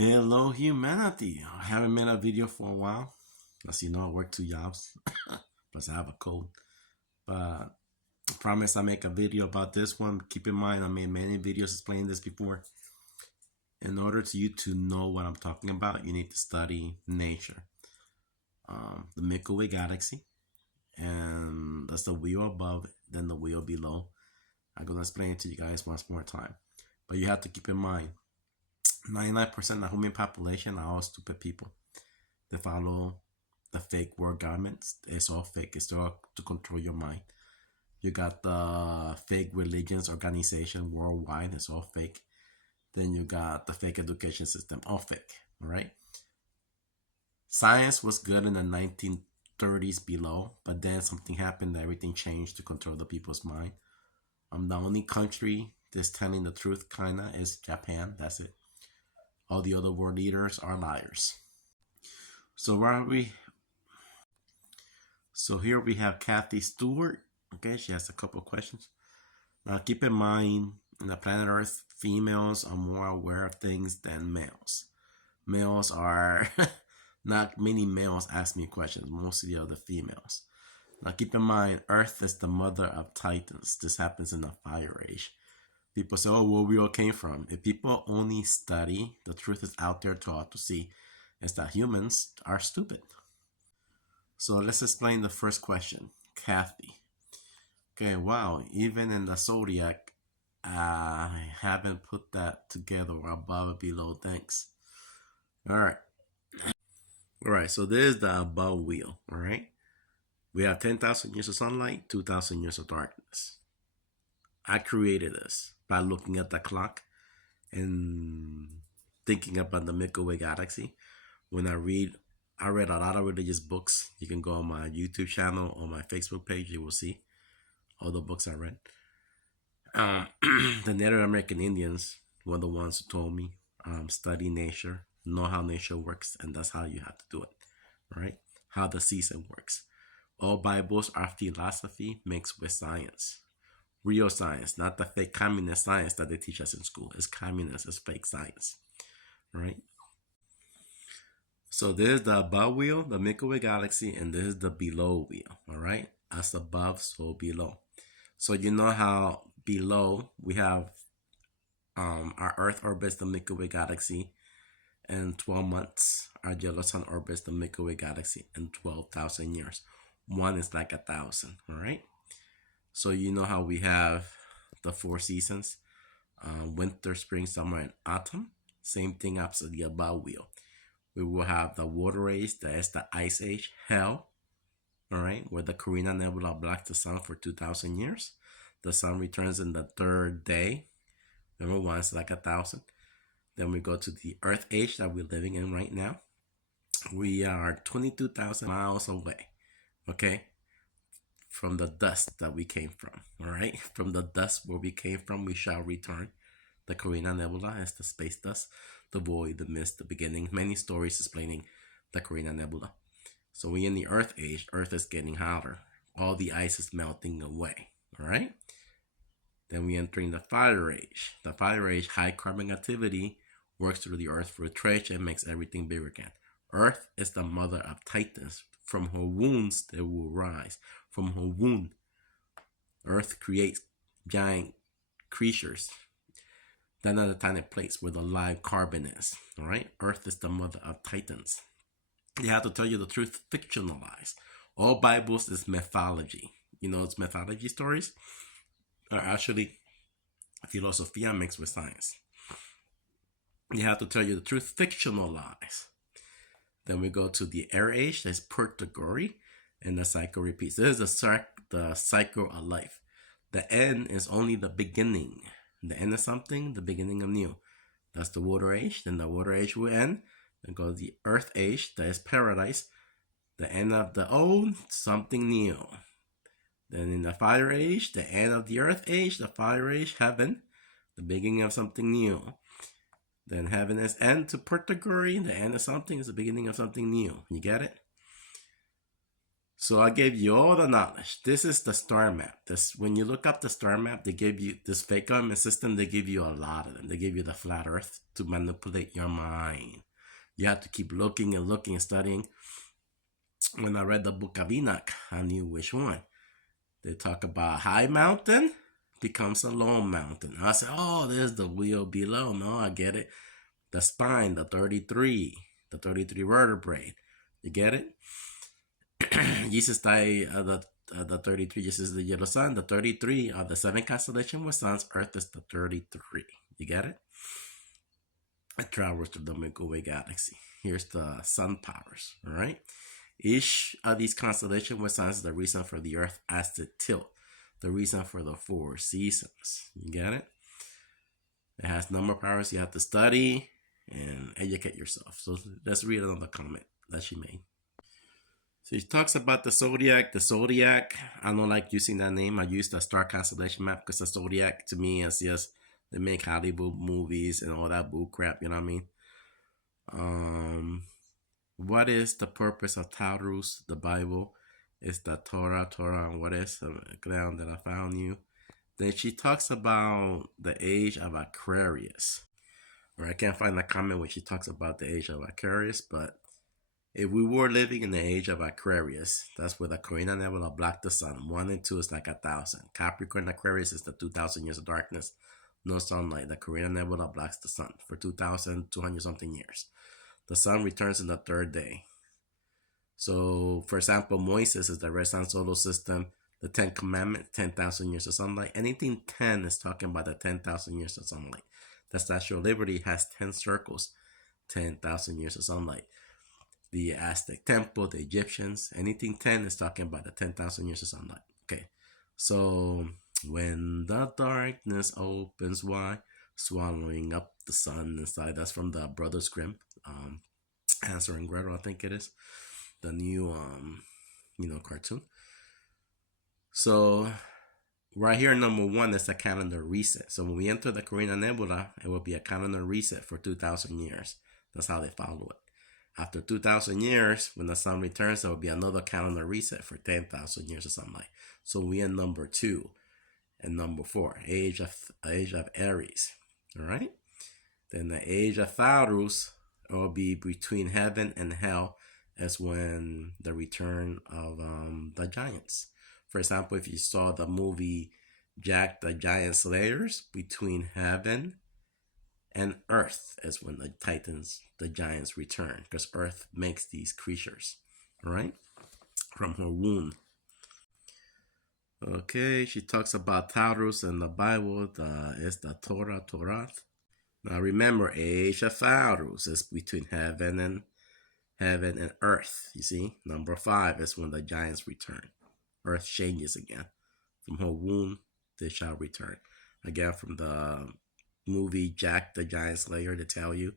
Hello, humanity. I haven't made a video for a while. As you know, I work 2 jobs. Plus, I have a cold. But I promise I make a video about this one. Keep in mind, I made many videos explaining this before. In order to you to know what I'm talking about, you need to study nature. The Milky Way galaxy. And that's the wheel above, then the wheel below. I'm going to explain it to you guys once more time. But you have to keep in mind, 99% of the human population are all stupid people. They follow the fake world governments. It's all fake. It's all to control your mind. You got the fake religions organization worldwide. It's all fake. Then you got the fake education system. All fake. All right. Science was good in the 1930s below, but then something happened that everything changed to control the people's mind. The only country that's telling the truth, kinda, is Japan. That's it. All the other world leaders are liars. So where are we? So here we have Kathy Stewart. Okay, she has a couple of questions. Now keep in mind, in the planet Earth, females are more aware of things than males. Males are not many males ask me questions. Mostly of the females. Now keep in mind, Earth is the mother of titans. This happens in the Fire Age. People say, oh, where we all came from. If people only study, the truth is out there to all to see, is that humans are stupid. So let's explain the first question. Kathy. Okay, wow, even in the zodiac, I haven't put that together above or below. Thanks. All right, so there's the above wheel. All right. We have 10,000 years of sunlight, 2,000 years of darkness. I created this by looking at the clock and thinking about the Milky Way galaxy. When I read a lot of religious books. You can go on my YouTube channel or my Facebook page. You will see all the books I read. The Native American Indians were the ones who told me, study nature, know how nature works, and that's how you have to do it, right? How the season works. All Bibles are philosophy mixed with science. Real science, not the fake communist science that they teach us in school. It's communist, it's fake science, right? So there's the above wheel, the Milky Way galaxy, and this is the below wheel, all right? As above, so below. So you know how below we have our Earth orbits the Milky Way galaxy in 12 months. Our yellow sun orbits the Milky Way galaxy in 12,000 years. One is like 1,000, all right? So you know how we have the 4 seasons, winter, spring, summer, and autumn. Same thing opposite the above wheel. We will have the water age, that is the ice age, hell, all right, where the Corina nebula blocks the sun for 2,000 years. The sun returns in the 3rd day. Remember, one is like 1,000. Then we go to the earth age that we're living in right now. We are 22,000 miles away, okay, from the dust that we came from, all right? From the dust where we came from, we shall return. The Corina nebula is the space dust, the void, the mist, the beginning. Many stories explaining the Corina nebula. So we in the earth age, earth is getting hotter. All the ice is melting away, all right? Then we entering the fire age. The fire age, high carbon activity works through the earth filtration and makes everything bigger again. Earth is the mother of titans. From her wounds, they will rise. From her wound, earth creates giant creatures. Then at the tiny place where the live carbon is, all right? Earth is the mother of titans. You have to tell you the truth, fictionalized. All Bibles is mythology. You know, it's mythology stories are actually philosophia mixed with science. You have to tell you the truth, fictionalized. Then we go to the air age, that's purgatory, and the cycle repeats. This is the cycle of life. The end is only the beginning. The end of something, the beginning of new. That's the water age. Then the water age will end. Then go to the earth age, that is paradise. The end of the old, something new. Then in the fire age, the end of the earth age, the fire age, heaven, the beginning of something new. Then heaven is end to purgatory. The end of something is the beginning of something new. You get it? So I gave you all the knowledge. This is the star map. This, when you look up the star map, they give you this fake government system. They give you a lot of them. They give you the flat Earth to manipulate your mind. You have to keep looking and looking and studying. When I read the book of Enoch, I knew which one. They talk about high mountain becomes a low mountain. I said, oh, there's the wheel below. No, I get it. The spine, the 33 vertebrae. You get it? Jesus died the 33. Jesus is the yellow sun. The 33 are the 7 constellation with suns. Earth is the 33. You get it? It travels through the Milky Way galaxy. Here's the sun powers. All right. Each of these constellations with suns is the reason for the Earth as to tilt. The reason for the 4 seasons. You get it? It has number powers. You have to study and educate yourself. So let's read another comment that she made. So she talks about the zodiac. The zodiac, I don't like using that name. I use the star constellation map because the zodiac to me is just, they make Hollywood movies and all that bull crap, you know what I mean? What is the purpose of Taurus? The Bible is the Torah, and what is the ground that I found you? Then she talks about the age of Aquarius. Or I can't find the comment where she talks about the age of Aquarius, but if we were living in the age of Aquarius, that's where the Corina nebula blocked the sun. 1 and 2 is like 1,000. Capricorn and Aquarius is the 2,000 years of darkness. No sunlight. The Corina nebula blocks the sun for 2,200 something years. The sun returns in the 3rd day. So, for example, Moises is the red sun solar system. The 10 commandments, 10,000 years of sunlight. Anything 10 is talking about the 10,000 years of sunlight. The Statue of Liberty has 10 circles, 10,000 years of sunlight. The Aztec temple, the Egyptians, anything 10 is talking about the 10,000 years of sunlight. Okay, so when the darkness opens wide, swallowing up the sun inside. That's from the Brothers Grimm, Hansel and Gretel, I think it is, the new cartoon. So right here, number 1 is a calendar reset. So when we enter the Corina nebula, it will be a calendar reset for 2,000 years. That's how they follow it. After 2,000 years, when the sun returns, there will be another calendar reset for 10,000 years of sunlight. So we in number 2 and number 4, age of Aries. All right. Then the age of Taurus will be between heaven and hell, as when the return of the giants. For example, if you saw the movie Jack the Giant Slayers, between heaven and earth is when the titans, the giants, return, because earth makes these creatures, all right, from her womb. Okay, she talks about Taurus in the Bible. It's the Torah. Now remember, age of Taurus is between heaven and earth. You see, number 5 is when the giants return. Earth changes again. From her womb, they shall return. Again, from the movie Jack the Giant Slayer, to tell you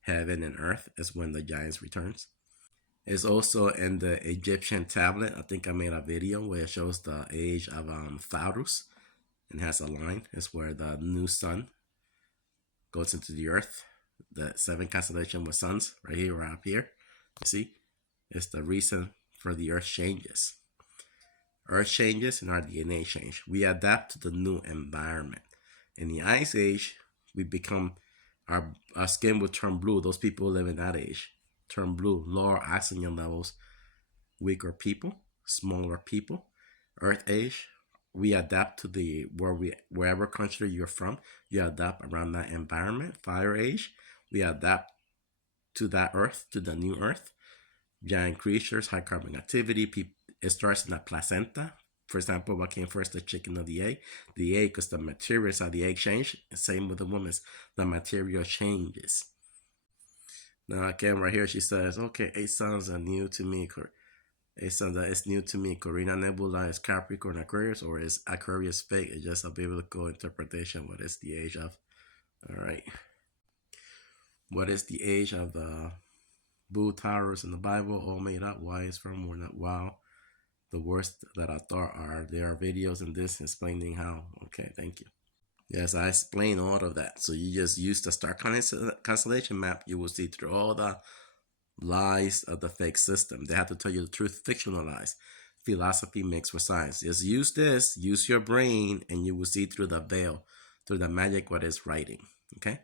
heaven and earth is when the giants returns. It's also in the Egyptian tablet. I think I made a video where it shows the age of Taurus and has a line. It's where the new sun goes into the earth. The 7 constellation with suns right here or up here. You see, it's the reason for the earth changes. Earth changes and our DNA change. We adapt to the new environment. In the ice age, we become, our skin will turn blue. Those people who live in that age turn blue. Lower oxygen levels, weaker people, smaller people. Earth age, we adapt to the wherever country you're from, you adapt around that environment. Fire age, we adapt to that earth, to the new earth. Giant creatures, high carbon activity. It starts in the placenta. For example, what came first, the chicken or the egg? The egg, because the materials of the egg change. Same with the woman's. The material changes. Now again, right here, she says, okay, 8 suns are new to me. 8 suns that is new to me. Corina nebula is Capricorn Aquarius, or is Aquarius fake? It's just a biblical interpretation. What is the age of? All right. What is the age of the Bull Towers in the Bible? All made up. Why is from? We're not. Wow. The worst that I thought are, there are videos in this explaining how. Okay, thank you. Yes, I explain all of that. So you just use the star constellation map. You will see through all the lies of the fake system. They have to tell you the truth, fictional lies. philosophy mixed with science. Just use this, use your brain, and you will see through the veil, through the magic what is writing. Okay.